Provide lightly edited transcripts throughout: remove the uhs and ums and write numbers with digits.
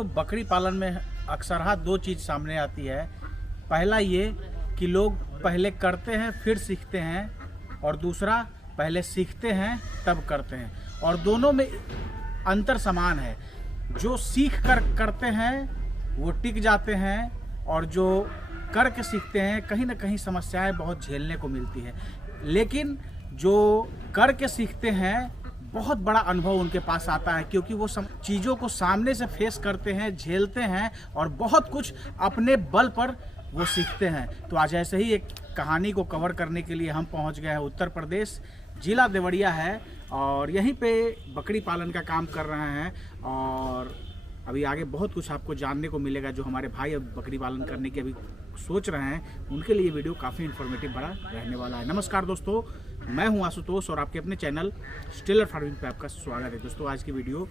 दोस्तों बकरी पालन में अक्सरहा दो चीज़ सामने आती है। पहला ये कि लोग पहले करते हैं फिर सीखते हैं, और दूसरा पहले सीखते हैं तब करते हैं, और दोनों में अंतर समान है। जो सीख कर करते हैं वो टिक जाते हैं, और जो करके सीखते हैं कहीं ना कहीं समस्याएं बहुत झेलने को मिलती है। लेकिन जो करके सीखते हैं बहुत बड़ा अनुभव उनके पास आता है, क्योंकि वो चीज़ों को सामने से फेस करते हैं, झेलते हैं, और बहुत कुछ अपने बल पर वो सीखते हैं। तो आज ऐसे ही एक कहानी को कवर करने के लिए हम पहुंच गए हैं उत्तर प्रदेश, जिला देवरिया है, और यहीं पे बकरी पालन का काम कर रहे हैं। और अभी आगे बहुत कुछ आपको जानने को मिलेगा। जो हमारे भाई अब बकरी पालन करने की अभी सोच रहे हैं उनके लिए वीडियो काफ़ी इन्फॉर्मेटिव बड़ा रहने वाला है। नमस्कार दोस्तों, मैं हूं आशुतोष और आपके अपने चैनल स्टेलर फार्मिंग पे आपका स्वागत है। दोस्तों आज की वीडियो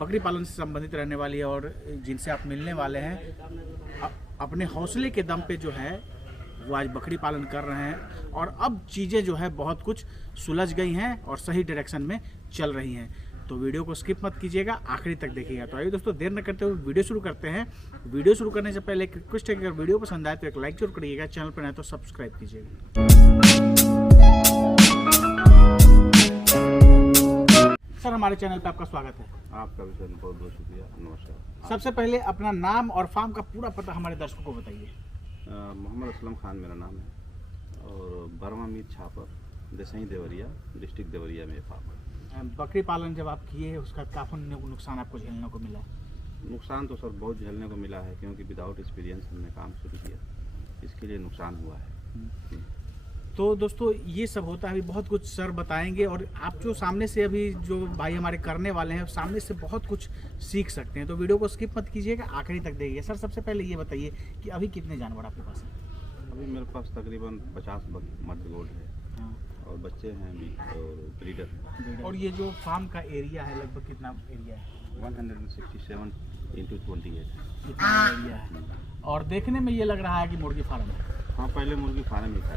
बकरी पालन से संबंधित रहने वाली है, और जिनसे आप मिलने वाले हैं अपने हौसले के दम पे जो है वो आज बकरी पालन कर रहे हैं, और अब चीज़ें जो है बहुत कुछ सुलझ गई हैं और सही डायरेक्शन में चल रही हैं। तो वीडियो को स्किप मत कीजिएगा, आखिरी तक देखिएगा। तो आइए दोस्तों देर न करते हुए वीडियो शुरू करते हैं। वीडियो शुरू करने से पहले एक रिक्वेस्ट है कि अगर वीडियो पसंद आए तो एक लाइक जरूर करिएगा, चैनल पर नए तो सब्सक्राइब कीजिएगा। सर हमारे चैनल पे आपका स्वागत है। आपका भी सर बहुत बहुत शुक्रिया, नमस्कार। सबसे पहले अपना नाम और फार्म का पूरा पता हमारे दर्शकों को बताइए। मोहम्मद असलम खान मेरा नाम है, और बर्मा मीट छापर, देसई देवरिया, डिस्ट्रिक्ट देवरिया में फार्म है। बकरी पालन जब आप किए उसका काफ़ी नुकसान आपको झेलने को मिला? नुकसान तो सर बहुत झेलने को मिला है, क्योंकि विदाउट एक्सपीरियंस हमने काम शुरू किया, इसके लिए नुकसान हुआ है। तो दोस्तों ये सब होता है, अभी बहुत कुछ सर बताएंगे, और आप जो सामने से अभी जो भाई हमारे करने वाले हैं सामने से बहुत कुछ सीख सकते हैं। तो वीडियो को स्किप मत कीजिएगा, आखिरी तक देखिए। सर सबसे पहले ये बताइए कि अभी कितने जानवर आपके पास हैं? अभी मेरे पास तकरीबन 50 मर्द गोल्ड है, और बच्चे हैं भी, और ब्रीडर। और ये जो फार्म का एरिया है लगभग कितना एरिया है? 167 × 28 इतना एरिया है, और देखने में ये लग रहा है कि मुर्गी फार्म है। हाँ, पहले मुर्गी फार्म ही था,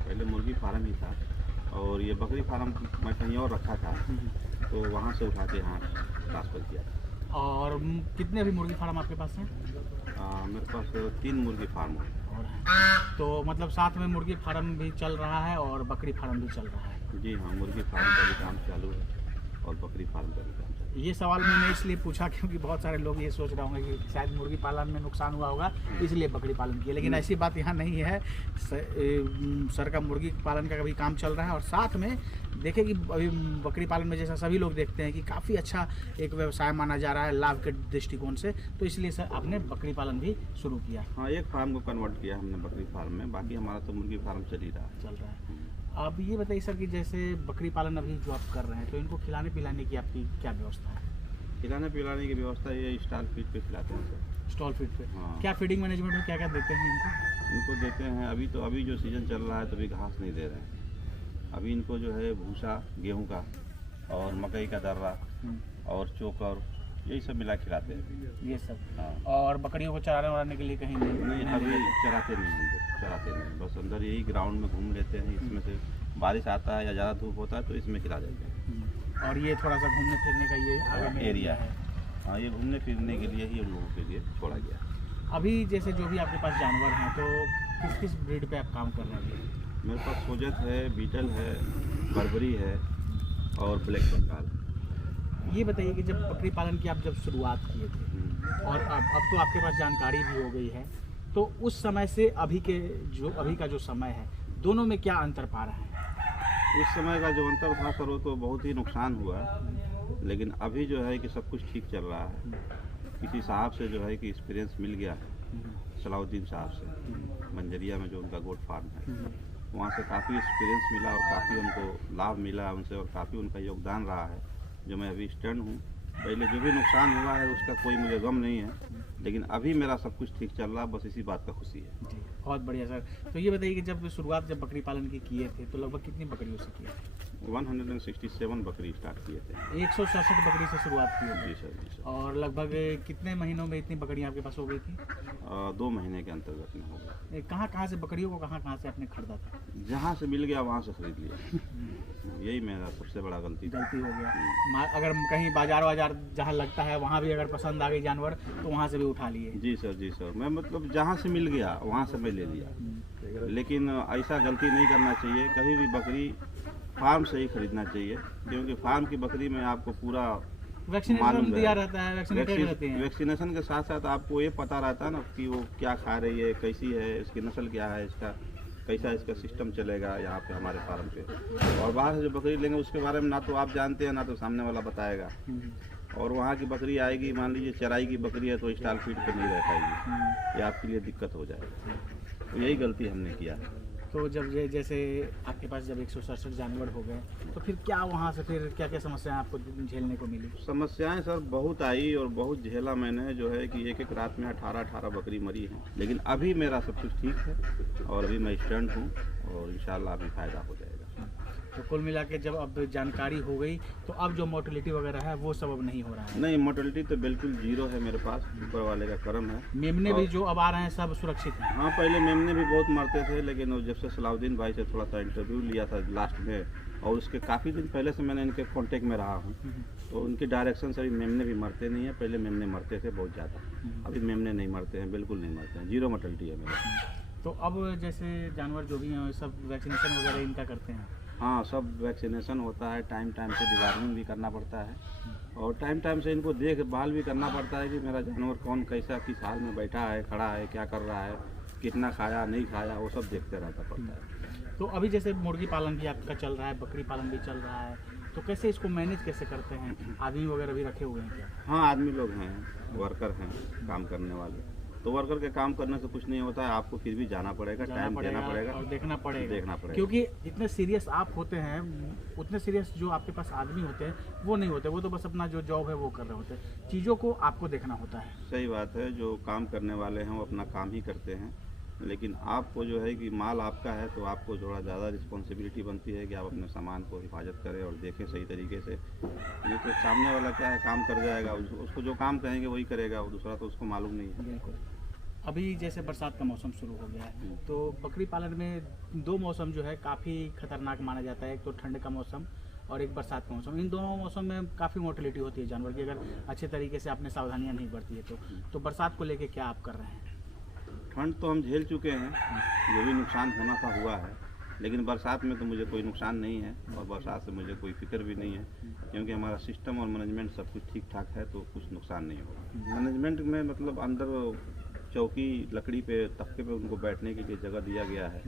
पहले मुर्गी फार्म ही था, और ये बकरी फार्म मैं कहीं और रखा था, तो वहाँ से उठा के यहाँ ट्रांसफ़र किया। और कितने अभी मुर्गी फार्म आपके पास हैं? मेरे पास 3 मुर्गी फार्म है। तो मतलब साथ में मुर्गी फार्म भी चल रहा है और बकरी फार्म भी चल रहा है? जी हाँ, मुर्गी फार्म का भी काम चालू है, और बकरी फार्म का भी काम चालू है। ये सवाल मैंने इसलिए पूछा क्योंकि बहुत सारे लोग ये सोच रहे होंगे कि शायद मुर्गी पालन में नुकसान हुआ होगा इसलिए बकरी पालन किया, लेकिन ऐसी बात यहाँ नहीं है। सर का मुर्गी पालन का भी काम चल रहा है, और साथ में देखें कि अभी बकरी पालन में जैसा सभी लोग देखते हैं कि काफ़ी अच्छा एक व्यवसाय माना जा रहा है लाभ के दृष्टिकोण से, तो इसलिए सर आपने बकरी पालन भी शुरू किया। हाँ, एक फार्म को कन्वर्ट किया हमने बकरी फार्म में, बाकी हमारा तो मुर्गी फार्म चल ही रहा है। आप ये बताइए सर कि जैसे बकरी पालन अभी जो आप कर रहे हैं तो इनको खिलाने पिलाने की आपकी क्या व्यवस्था है? खिलाने पिलाने की व्यवस्था ये स्टॉल फीड पे खिलाते हैं सर। स्टॉल फीड पे? हाँ। क्या फीडिंग मैनेजमेंट में क्या क्या देते हैं इनको? इनको देते हैं अभी जो सीज़न चल रहा है तो अभी घास नहीं दे रहे हैं। अभी इनको जो है भूसा गेहूं का और मकई का दर्रा और चोकर यही सब मिला खिलाते हैं। ये सब? हाँ। और बकरियों को चराने वराने के लिए कहीं नहीं, अभी चराते नहीं, बस अंदर यही ग्राउंड में घूम लेते हैं। इसमें से बारिश आता है या ज़्यादा धूप होता है तो इसमें खिला देते हैं। और ये थोड़ा सा घूमने फिरने का ये आगे एरिया है। हाँ, ये घूमने फिरने के लिए ही उन लोगों के लिए छोड़ा गया। अभी जैसे जो भी आपके पास जानवर हैं तो किस किस ब्रीड पे आप काम कर रहे हैं? मेरे पास सोजत है, बीटल है, बर्बरी है, और ब्लैक बंगाल। ये बताइए कि जब बकरी पालन की आप जब शुरुआत किए थे और अब तो आपके पास जानकारी भी हो गई है, तो उस समय से अभी का जो समय है दोनों में क्या अंतर पा रहे हैं? उस समय का जो अंतर था सर वो तो बहुत ही नुकसान हुआ, लेकिन अभी जो है कि सब कुछ ठीक चल रहा है। किसी साहब से जो है कि एक्सपीरियंस मिल गया है, सलाउद्दीन साहब से, मंजरिया में जो उनका गोट फार्म है, वहाँ से काफ़ी एक्सपीरियंस मिला और काफ़ी उनको लाभ मिला उनसे, और काफ़ी उनका योगदान रहा है जो मैं अभी स्टैंड हूँ। पहले जो भी नुकसान हुआ है उसका कोई मुझे गम नहीं है, लेकिन अभी मेरा सब कुछ ठीक चल रहा है, बस इसी बात का खुशी है। जी बहुत बढ़िया सर। तो ये बताइए कि जब बकरी पालन की किए थे तो लगभग कितनी बकरियों से किया? 167 बकरी स्टार्ट किए थे। 167 बकरी से शुरुआत की है। जी सर, जी सर। और लगभग कितने महीनों में इतनी बकरियां आपके पास हो गई थी? 2 महीने के अंतर्गत में हो गया। कहाँ कहाँ से बकरियों को कहाँ से आपने खरीदा था? जहाँ से मिल गया वहाँ से खरीद लिया। यही मेरा सबसे बड़ा गलती हो गया। अगर कहीं बाजार जहाँ लगता है वहाँ भी अगर पसंद आ गई जानवर तो वहाँ से भी उठा लिए? जी सर, जी सर। मैं मतलब जहाँ से मिल गया वहाँ से मैं ले लिया। लेकिन ऐसा गलती नहीं करना चाहिए। कभी भी बकरी फार्म से ही खरीदना चाहिए, क्योंकि फार्म की बकरी में आपको पूरा वैक्सीनेशन दिया रहता है, वैक्सीनेटेड रहती है। वैक्सीनेशन के साथ साथ आपको ये पता रहता है ना कि वो क्या खा रही है, कैसी है, इसकी नस्ल क्या है, इसका कैसा इसका सिस्टम चलेगा यहाँ पे हमारे फार्म पे। और बाहर से जो बकरी लेंगे उसके बारे में ना तो आप जानते हैं ना तो सामने वाला बताएगा। और वहाँ की बकरी आएगी, मान लीजिए चराई की बकरी है तो स्टाल फीड पे नहीं रह पाएगी, ये आपके लिए दिक्कत हो जाएगा। तो यही गलती हमने किया है। तो जब ये जैसे आपके पास जब 167 जानवर हो गए तो फिर क्या वहाँ से फिर क्या क्या समस्याएं आपको झेलने को मिली? समस्याएं सर बहुत आई और बहुत झेला मैंने, जो है कि एक रात में 18 बकरी मरी है। लेकिन अभी मेरा सब कुछ ठीक है और अभी मैं स्टैंड हूँ और इंशाल्लाह अभी फ़ायदा हो जाएगा। तो कुल मिला के जब अब जानकारी हो गई तो अब जो मोर्टेलिटी वगैरह है वो सब अब नहीं हो रहा है? नहीं, मोर्टेलिटी तो बिल्कुल जीरो है मेरे पास, ऊपर वाले का करम है। मेमने भी जो अब आ रहे हैं सब सुरक्षित हैं? हाँ, पहले मेमने भी बहुत मरते थे, लेकिन जब से सलाउद्दीन भाई से थोड़ा सा इंटरव्यू लिया था लास्ट में, और उसके काफ़ी दिन पहले से मैंने इनके कांटेक्ट में रहा हूँ, तो उनकी डायरेक्शन से अभी मेमने भी मरते नहीं है। पहले मेमने मरते थे बहुत ज़्यादा, अभी मेमने नहीं मरते हैं, बिल्कुल नहीं मरते हैं, जीरो मोर्टेलिटी है मेरा। तो अब जैसे जानवर जो भी हैं सब वैक्सीनेशन वगैरह इनका करते हैं? हाँ, सब वैक्सीनेशन होता है, टाइम टाइम से डिवार्मिंग भी करना पड़ता है और टाइम टाइम से इनको देखभाल भी करना पड़ता है कि मेरा जानवर कौन कैसा किस हाल में बैठा है, खड़ा है, क्या कर रहा है, कितना खाया नहीं खाया, वो सब देखते रहना पड़ता है। तो अभी जैसे मुर्गी पालन भी आपका चल रहा है, बकरी पालन भी चल रहा है, तो कैसे इसको मैनेज कैसे करते हैं? आदमी वगैरह भी रखे हुए हैं क्या? हाँ, आदमी लोग हैं, वर्कर हैं काम करने वाले। तो वर्कर के काम करने से कुछ नहीं होता है, आपको फिर भी जाना पड़ेगा, टाइम देना पड़ेगा और देखना पड़ेगा। क्योंकि जितने सीरियस आप होते हैं उतने सीरियस जो आपके पास आदमी होते हैं वो नहीं होते, वो तो बस अपना जो जॉब है वो कर रहे होते हैं, चीज़ों को आपको देखना होता है। सही बात है, जो काम करने वाले हैं वो अपना काम ही करते हैं, लेकिन आपको जो है कि माल आपका है तो आपको थोड़ा ज़्यादा रिस्पॉन्सिबिलिटी बनती है कि आप अपने सामान को हिफाजत करें और देखें सही तरीके से। नहीं तो सामने वाला क्या है, काम कर जाएगा, उसको जो काम कहेंगे वही करेगा, वो दूसरा तो उसको मालूम नहीं है। बिल्कुल। अभी जैसे बरसात का मौसम शुरू हो गया है तो बकरी पालन में 2 मौसम जो है काफ़ी खतरनाक माना जाता है, एक तो ठंड का मौसम और एक बरसात का मौसम। इन दोनों मौसम में काफ़ी मोर्टेलिटी होती है जानवर की, अगर अच्छे तरीके से आपने सावधानियां नहीं बरती है तो बरसात को लेके क्या आप कर रहे हैं? ठंड तो हम झेल चुके हैं, जो भी नुकसान होना था हुआ है, लेकिन बरसात में तो मुझे कोई नुकसान नहीं है और बरसात से मुझे कोई फिक्र भी नहीं है, क्योंकि हमारा सिस्टम और मैनेजमेंट सब कुछ ठीक ठाक है, तो कुछ नुकसान नहीं होगा। मैनेजमेंट में मतलब अंदर चौकी लकड़ी पे तख्ते पे उनको बैठने के लिए जगह दिया गया है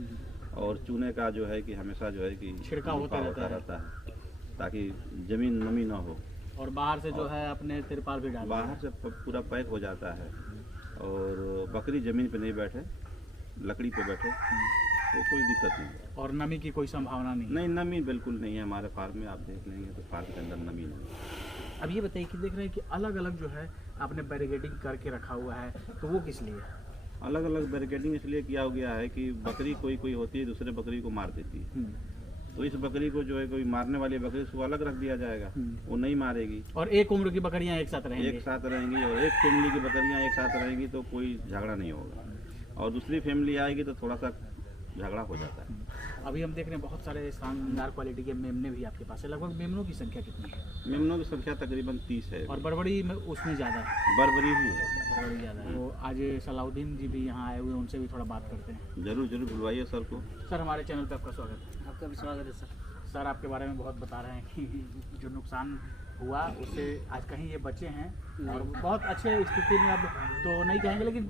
और चूने का जो है कि हमेशा जो है कि छिड़काव होता रहता है ताकि ज़मीन नमी ना हो। और बाहर से जो है अपने तिरपाल भी डाल, बाहर से पूरा पैक हो जाता है और बकरी ज़मीन पे नहीं बैठे, लकड़ी पे बैठे तो कोई दिक्कत नहीं है। और नमी की कोई संभावना नहीं? नमी बिल्कुल नहीं है हमारे फार्म में, आप देख लेंगे तो फार्म के अंदर नमी नहीं है। अब ये बताइए कि देख रहे हैं कि अलग अलग जो है आपने बैरिकेडिंग करके रखा हुआ है, तो वो किस लिए? अलग अलग बैरिकेडिंग इसलिए किया गया है कि बकरी कोई होती है दूसरे बकरी को मार देती है, तो इस बकरी को जो है कोई मारने वाली बकरी उसको अलग रख दिया जाएगा, वो नहीं मारेगी। और एक उम्र की बकरियां एक साथ रहेंगी और एक फैमिली की बकरियां एक साथ रहेंगी तो कोई झगड़ा नहीं होगा, और दूसरी फैमिली आएगी तो थोड़ा सा झगड़ा हो जाता है। अभी हम देख रहे हैं बहुत सारे शानदार क्वालिटी के मेमने भी आपके पास है, लगभग मेमनों की संख्या कितनी है? मेमनों की संख्या तकरीबन 30 है और बड़बड़ी में उसमें ज़्यादा है? बड़बड़ी ही है, बड़बड़ी ज़्यादा है। तो आज सलाउद्दीन जी भी यहाँ आए हुए, उनसे भी थोड़ा बात करते हैं। जरूर बुलवाइए सर को। सर, हमारे चैनल पर आपका स्वागत है। आपका भी स्वागत है सर। सर, आपके बारे में बहुत बता रहे हैं कि जो नुकसान हुआ उससे आज कहीं ये बचे हैं और बहुत अच्छे स्थिति में, अब तो नहीं कहेंगे लेकिन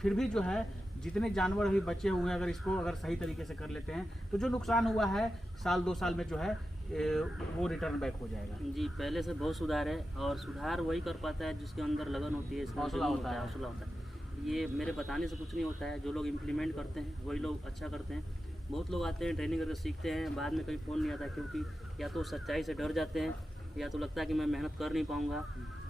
फिर भी जो है जितने जानवर अभी बचे हुए हैं अगर इसको अगर सही तरीके से कर लेते हैं तो जो नुकसान हुआ है साल 2 साल में जो है वो रिटर्न बैक हो जाएगा। जी, पहले से बहुत सुधार है और सुधार वही कर पाता है जिसके अंदर लगन होती है, हौसला होता है। ये मेरे बताने से कुछ नहीं होता है, जो लोग इम्प्लीमेंट करते हैं वही लोग अच्छा करते हैं। बहुत लोग आते हैं ट्रेनिंग करके सीखते हैं, बाद में कहीं फ़ोन नहीं आता, क्योंकि या तो सच्चाई से डर जाते हैं या तो लगता है कि मैं मेहनत कर नहीं पाऊँगा,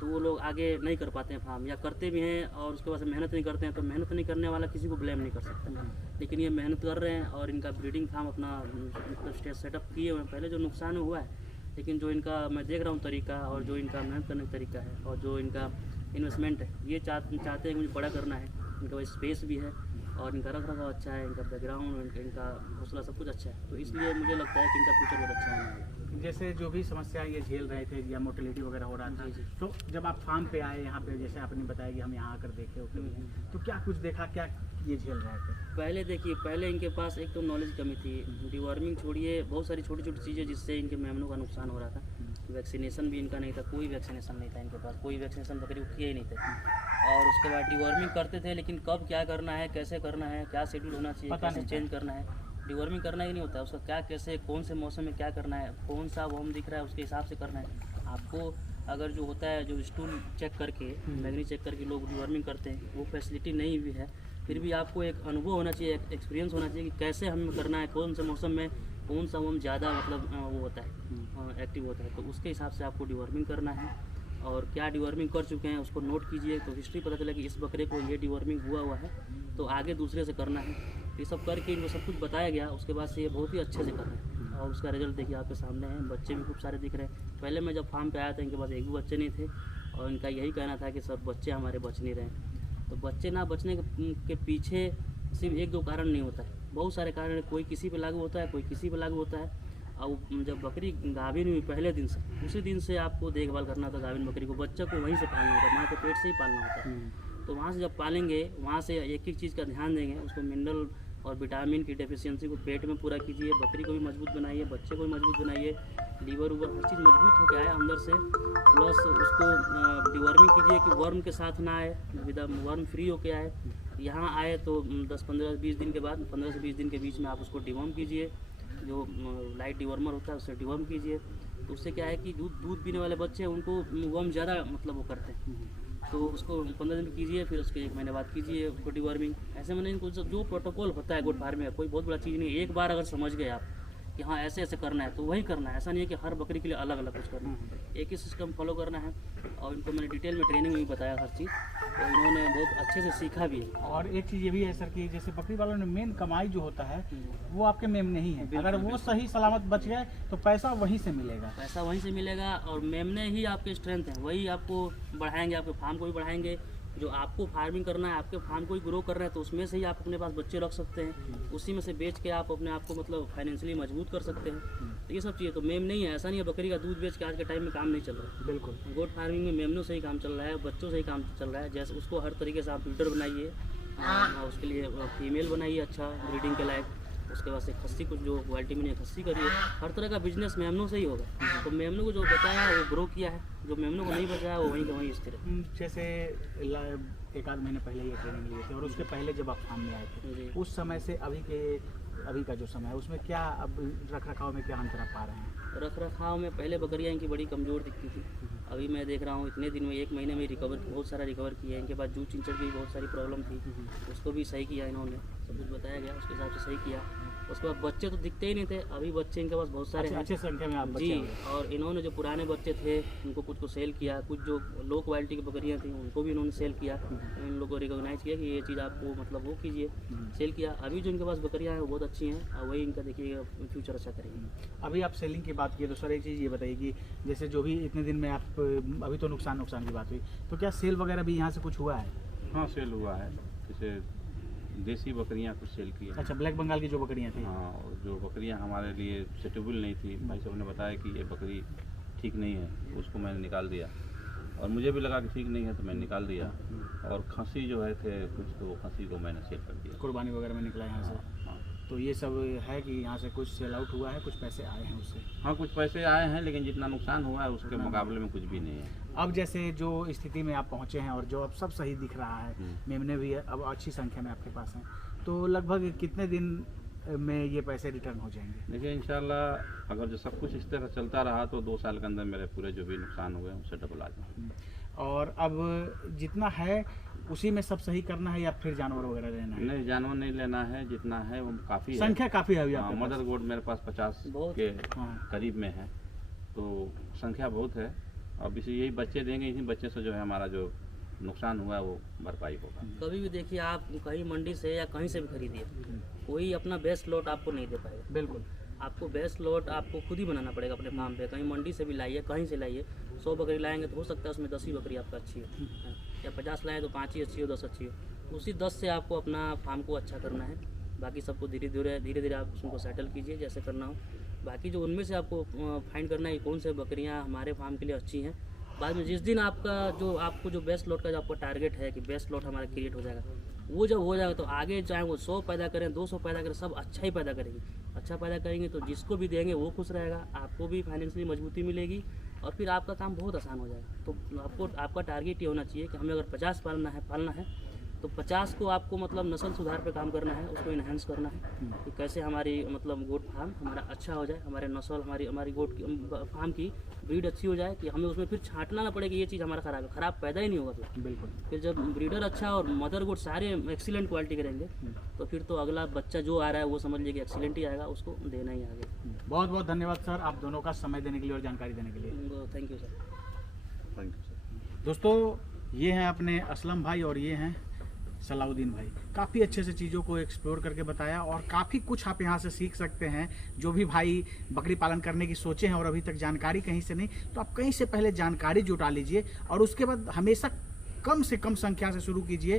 तो वो लोग आगे नहीं कर पाते हैं फार्म, या करते भी हैं और उसके बाद से मेहनत नहीं करते हैं। तो मेहनत नहीं करने वाला किसी को ब्लेम नहीं कर सकता, लेकिन ये मेहनत कर रहे हैं और इनका ब्रीडिंग फार्म अपना मतलब सेटअप किए हुए हैं। पहले जो नुकसान हुआ है, लेकिन जो इनका मैं देख रहा हूँ तरीका और जो इनका मेहनत करने का तरीका है और जो इनका इन्वेस्टमेंट है, ये चाहते हैं कि मुझे बड़ा करना है। इनका स्पेस भी है और इनका रख रखाव अच्छा है, इनका बैकग्राउंड, इनका हौसला सब कुछ अच्छा है। तो इसलिए मुझे लगता है कि इनका फ्यूचर बहुत अच्छा है। जैसे जो भी समस्याएं ये झेल रहे थे या मोर्टेलिटी वगैरह हो रहा था, जी, जी। तो जब आप फार्म पे आए यहाँ पे, जैसे आपने बताया कि हम यहाँ आकर देखे उके भी हैं, तो क्या कुछ देखा, क्या ये झेल रहे थे? पहले देखिए, पहले इनके पास एक तो नॉलेज कमी थी, डिवॉर्मिंग छोड़िए, बहुत सारी छोटी छोटी चीज़ें जिससे इनके मेमनों का नुकसान हो रहा था। वैक्सीनेशन भी इनका नहीं था, कोई वैक्सीनेशन नहीं था इनके पास, कोई वैक्सीनेशन बकरी को किए ही नहीं थे। और उसके बाद डिवॉर्मिंग करते थे, लेकिन कब क्या करना है, कैसे करना है, क्या शेड्यूल होना चाहिए, पता कैसे नहीं चेंज करना है, डिवॉर्मिंग करना ही नहीं होता। उसका क्या कैसे कौन से मौसम में क्या करना है, कौन सा वर्म दिख रहा है उसके हिसाब से करना है। आपको अगर जो होता है, जो स्टूल चेक करके, मैग्नी चेक करके लोग डिवॉर्मिंग करते हैं, वो फैसिलिटी नहीं भी है, फिर भी आपको एक अनुभव होना चाहिए, एक एक्सपीरियंस होना चाहिए कि कैसे हमें करना है, कौन से मौसम में कौन सा वर्म ज़्यादा मतलब वो होता है, एक्टिव होता है। तो उसके हिसाब से आपको डिवॉर्मिंग करना है। और क्या डिवॉर्मिंग कर चुके हैं उसको नोट कीजिए, तो हिस्ट्री पता चला कि इस बकरे को ये डिवॉर्मिंग हुआ है, तो आगे दूसरे से करना है। ये सब करके इनको सब कुछ बताया गया, उसके बाद से ये बहुत ही अच्छे से कर रहे हैं और उसका रिजल्ट देखिए आपके सामने है। बच्चे भी खूब सारे दिख रहे हैं। पहले मैं जब फार्म पे आया था, इनके पास एक भी बच्चे नहीं थे और इनका यही कहना था कि सब बच्चे हमारे बच नहीं रहे। तो बच्चे ना बचने के पीछे सिर्फ एक दो कारण नहीं होता है, बहुत सारे कारण हैं। कोई किसी पे लागू होता है, कोई किसी पे लागू होता है। और जब बकरी गाभिन हुई पहले दिन से, उसी दिन से आपको देखभाल करना होता है गाभिन बकरी को। बच्चा को वहीं से पालना होता है, माँ के पेट से ही पालना होता है। तो वहाँ से जब पालेंगे, वहाँ से एक एक चीज़ का ध्यान देंगे, उसको मिनरल और विटामिन की डेफिशिएंसी को पेट में पूरा कीजिए, बकरी को भी मजबूत बनाइए, बच्चे को भी मजबूत बनाइए, लीवर उवर हर चीज़ मजबूत होकर आए अंदर से। प्लस उसको डिवॉर्मिंग कीजिए कि वर्म के साथ ना आए, विदा वर्म फ्री होके आए। यहाँ आए तो 10-15-20 दिन के बाद, 15 से 20 दिन के बीच में आप उसको डिवॉर्म कीजिए, जो लाइट डिवॉर्मर होता है उससे डिवॉर्म कीजिए। तो उससे क्या है कि दूध पीने वाले बच्चे हैं, उनको वर्म ज़्यादा मतलब वो करते हैं। तो उसको 15 दिन कीजिए, फिर उसके 1 महीने बाद कीजिए उसको डिवॉर्मिंग। ऐसे मैंने इनको जो प्रोटोकॉल होता है गोट फार्म में, कोई बहुत बड़ा चीज़ नहीं है। एक बार अगर समझ गए आप कि हाँ ऐसे ऐसे करना है, तो वही करना है। ऐसा नहीं है कि हर बकरी के लिए अलग अलग कुछ करना है, एक ही सिस्टम फॉलो करना है। और इनको मैंने डिटेल में ट्रेनिंग में भी बताया हर चीज़, तो इन्होंने बहुत अच्छे से सीखा भी है। और एक चीज़ ये भी है सर कि जैसे बकरी वालों ने मेन कमाई जो होता है वो आपके मेमने ही है। अगर वो सही सलामत बच गए तो पैसा वहीं से मिलेगा। पैसा वहीं से मिलेगा और मेमने ही आपके स्ट्रेंथ हैं, वही आपको बढ़ाएंगे, आपके फार्म को भी बढ़ाएंगे। जो आपको फार्मिंग करना है, आपके फार्म को ही ग्रो करना है, तो उसमें से ही आप अपने पास बच्चे रख सकते हैं, उसी में से बेच के आप अपने आप को मतलब फाइनेंशियली मजबूत कर सकते हैं। तो ये सब चीज़ें तो मेम नहीं है, ऐसा नहीं है बकरी का दूध बेच के आज के टाइम में काम नहीं चल रहा है। बिल्कुल, गोट फार्मिंग में मेमनों से ही काम चल रहा है, बच्चों से ही काम चल रहा है। जैसे उसको हर तरीके से आप ब्रीडर बनाइए, उसके लिए फीमेल बनाइए अच्छा ब्रीडिंग के लायक, उसके बाद से खस्सी कुछ जो क्वालिटी में खस्सी करिए। हर तरह का बिजनेस मेमनों से ही होगा। तो मेमनों को जो बताया वो ग्रो किया है, जो मेमनों को नहीं बताया वो वहीं का वहीं स्थिर है। जैसे 1-आध महीने पहले ये ट्रेनिंग लिए थे और उसके पहले जब आप फार्म में आए थे, उस समय से अभी का जो समय है उसमें क्या अब रख रखाव में क्या अंतर आप पा रहे हैं? रख रखाव में पहले बकरियाँ इनकी बड़ी कमज़ोर दिखती थी, अभी मैं देख रहा हूँ इतने दिन में 1 महीने में बहुत सारा रिकवर किया है। इनके बाद जूच चिंचड़ की बहुत सारी प्रॉब्लम थी, उसको भी सही किया इन्होंने, सब कुछ बताया गया उसके हिसाब से सही किया। उसके बाद बच्चे तो दिखते ही नहीं थे, अभी बच्चे इनके पास बहुत सारे हैं, अच्छे संख्या में आप जी। और इन्होंने जो पुराने बच्चे थे उनको कुछ को सेल किया, कुछ जो लो क्वालिटी की बकरियाँ थी उनको भी इन्होंने सेल किया। इन लोगों को रिकॉग्नाइज़ किया कि ये चीज़ आपको मतलब वो कीजिए, सेल किया। अभी जो इनके पास बकरियाँ हैं वो बहुत अच्छी हैं और वही इनका देखिए फ्यूचर अच्छा करेंगे। अभी आप सेलिंग की बात किए तो सर एक चीज़ ये बताइए कि जैसे जो भी इतने दिन में आप, अभी तो नुकसान की बात हुई, तो क्या सेल वगैरह भी यहाँ से कुछ हुआ है? हाँ, सेल हुआ है। जैसे देसी बकरियां कुछ सेल की है। अच्छा, ब्लैक बंगाल की जो बकरियाँ थी। हाँ, और जो बकरियां हमारे लिए सूटेबल नहीं थी, भाई साहब ने बताया कि ये बकरी ठीक नहीं है, उसको मैंने निकाल दिया और मुझे भी लगा कि ठीक नहीं है तो मैंने निकाल दिया। और खस्सी जो है थे कुछ, तो खस्सी को मैंने सेल कर दिया, कुर्बानी वगैरह में निकला यहाँ से। हाँ। तो ये सब है कि यहाँ से कुछ सेल आउट हुआ है, कुछ पैसे आए हैं उससे। हाँ, कुछ पैसे आए हैं, लेकिन जितना नुकसान हुआ है उसके मुकाबले में कुछ भी नहीं है। अब जैसे जो स्थिति में आप पहुँचे हैं और जो अब सब सही दिख रहा है, मेमने भी अब अच्छी संख्या में आपके पास हैं, तो लगभग कितने दिन में ये पैसे रिटर्न हो जाएंगे? देखिए, इंशाल्लाह अगर जो सब कुछ इस तरह चलता रहा तो 2 साल के अंदर मेरे पूरे जो भी नुकसान हुए हैं उससे डबल आ जाए। और अब जितना है उसी में सब सही करना है या फिर जानवर वगैरह लेना है? नहीं, जानवर नहीं लेना है, जितना है वो काफ़ी है। संख्या काफ़ी है अभी हाँ, आपके पास। मदर गोड मेरे पास 50 के करीब में है, तो संख्या बहुत है। अब इसी यही बच्चे देंगे, इसी बच्चे से जो है हमारा जो नुकसान हुआ है वो भरपाई होगा। कभी भी देखिए आप कहीं मंडी से या कहीं से भी खरीदिए, कोई अपना बेस्ट लॉट आपको नहीं दे पाएगा। बिल्कुल। आपको बेस्ट लॉट आपको खुद ही बनाना पड़ेगा अपने फार्म पे। कहीं मंडी से भी लाइए, कहीं से लाइए। 100 बकरी लाएंगे तो हो सकता है उसमें 10 ही बकरी आपका अच्छी हो, या 50 लाएँ तो 5 ही अच्छी हो, 10 अच्छी हो। उसी 10 से आपको अपना फार्म को अच्छा करना है। बाकी सबको धीरे धीरे आप उसको सेटल कीजिए जैसे करना हो। बाकी जो उनमें से आपको फाइंड करना है कि कौन से बकरियाँ हमारे फार्म के लिए अच्छी हैं। बाद में जिस दिन आपको जो बेस्ट लॉट का जो आपका टारगेट है कि बेस्ट लॉट हमारा क्रिएट हो जाएगा, वो जब हो जाएगा तो आगे चाहे वो 100 पैदा करें, 200 पैदा करें, सब अच्छा ही पैदा करेंगे। अच्छा पैदा करेंगे तो जिसको भी देंगे वो खुश रहेगा, आपको भी फाइनेंशियली मजबूती मिलेगी और फिर आपका काम बहुत आसान हो जाएगा। तो आपका टारगेट ये होना चाहिए कि हमें अगर 50 पालना है तो 50 को आपको मतलब नस्ल सुधार पे काम करना है, उसको इन्हेंस करना है कि कैसे हमारी मतलब गोट फार्म हमारा अच्छा हो जाए, हमारे नस्ल हमारी गोट फार्म की ब्रीड अच्छी हो जाए, कि हमें उसमें फिर छांटना ना पड़े कि ये चीज़ हमारा ख़राब है। ख़राब पैदा ही नहीं होगा फिर। बिल्कुल। फिर जब ब्रीडर अच्छा और मदर गोट सारे एक्सीलेंट क्वालिटी के रहेंगे तो फिर तो अगला बच्चा जो आ रहा है वो समझ लीजिए कि एक्सीलेंट ही आएगा, उसको देना ही आगे। बहुत बहुत धन्यवाद सर, आप दोनों का समय देने के लिए और जानकारी देने के लिए। Thank you sir. Thank you sir. दोस्तों ये हैं अपने असलम भाई और ये हैं सलाउद्दीन भाई। काफ़ी अच्छे से चीज़ों को एक्सप्लोर करके बताया और काफ़ी कुछ आप यहाँ से सीख सकते हैं। जो भी भाई बकरी पालन करने की सोचे हैं और अभी तक जानकारी कहीं से नहीं, तो आप कहीं से पहले जानकारी जुटा लीजिए और उसके बाद हमेशा कम से कम संख्या से शुरू कीजिए।